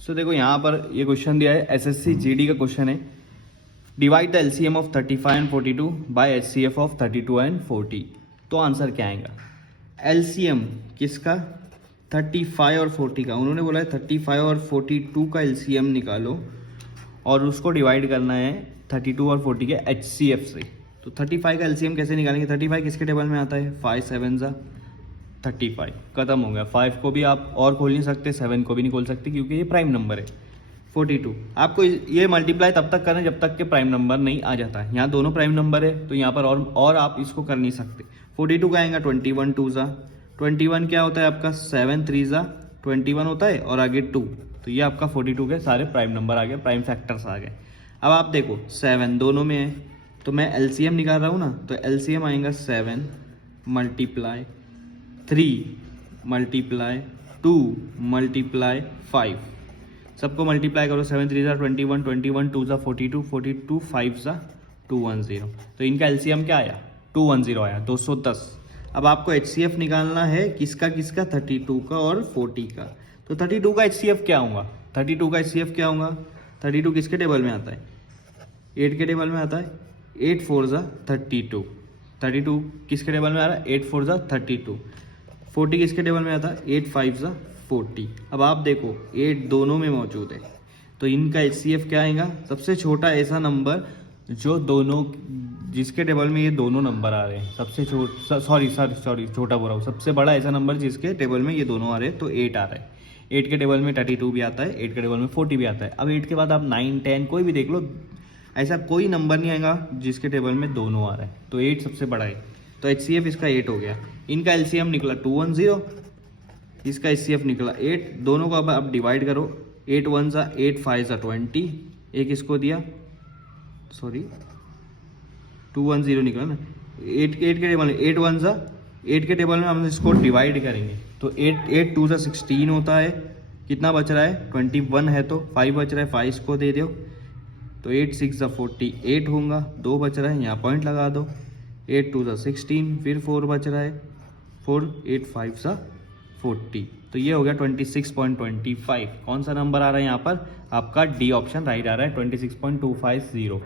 सो देखो यहाँ पर ये क्वेश्चन दिया है, एसएससी जीडी का क्वेश्चन है। Divide the LCM of 35 and 42 by HCF of 32 and 40। तो आंसर क्या आएगा? एलसीएम किसका? 35 और 40 का। उन्होंने बोला है 35 और 42 का एलसीएम निकालो और उसको डिवाइड करना है 32 और 40 के एचसीएफ से। तो 35 का एलसीएम कैसे निकालेंगे? 35 किसके टेबल में आता है? 5 7 जा 35, खत्म हो गया। 5 को भी आप और खोल नहीं सकते, 7 को भी नहीं खोल सकते क्योंकि ये प्राइम नंबर है। 42 आपको ये मल्टीप्लाई तब तक करना जब तक के प्राइम नंबर नहीं आ जाता है। यहाँ दोनों प्राइम नंबर है तो यहाँ पर और आप इसको कर नहीं सकते। 42 का आएगा 21 2 जा 21 क्या होता है आपका? 7 3 जा 21 होता है और आगे 2, तो ये आपका 42 के सारे प्राइम नंबर आ गए, प्राइम फैक्टर्स आ गए। अब आप देखो 7 दोनों में है तो मैं एलसीएम निकाल रहा हूँ ना, तो एलसीएम आएगा 7 मल्टीप्लाई 3 मल्टीप्लाई 2 मल्टीप्लाई 5। सबको मल्टीप्लाई करो। 7 3 जा 21 21 2 जा 42 42 5 जा 210। तो इनका एलसीएम क्या आया? 210 आया, 210। अब आपको एचसीएफ निकालना है किसका किसका? 32 का और 40 का। तो 32 का एचसीएफ क्या होगा? 32 का एचसीएफ क्या होगा? 32 किसके टेबल में आता है? 8 के टेबल में आता है। 8 4 जा 32। 32 किसके टेबल में आ रहा है? 8 4 जा 32। 40 किसके टेबल में आता है? 8 5 जा 40। अब आप देखो 8 दोनों में मौजूद है तो इनका एचसीएफ क्या आएगा? सबसे छोटा ऐसा नंबर जो दोनों जिसके टेबल में ये दोनों नंबर आ रहे हैं, सबसे छोटा बोल रहा हूँ, सबसे बड़ा ऐसा नंबर जिसके टेबल में ये दोनों आ रहे हैं तो 8 आ रहा है। 8 के टेबल में 32 भी आता है, 8 के टेबल में 40 भी आता है। अब 8 के बाद आप 9 10 कोई भी देख लो, ऐसा कोई नंबर नहीं आएगा जिसके टेबल में दोनों आ रहा है। तो 8 सबसे बड़ा है तो एचसीएफ इसका 8 हो गया। इनका एलसीएम निकला 210, इसका एचसीएफ निकला 8। दोनों को अब आप डिवाइड करो। 8 1 जा 8 5 जा 20। एक इसको दिया, 210 निकला ना। 8 के टेबल में 8 1 जा 8 के टेबल में हम इसको डिवाइड करेंगे तो 8 2 जा 16 होता है। कितना बच रहा है? 21 है तो 5 बच रहा है, 5 इसको दे दो तो 8 6 जा 48 होगा। 2 बच रहा है, यहाँ पॉइंट लगा दो। 8 2 जा 16, फिर 4 बच रहा है 4 8 5 जा 40। तो ये हो गया 26.25। कौन सा नंबर आ रहा है यहाँ पर? आपका डी ऑप्शन राइट आ रहा है, 26.250।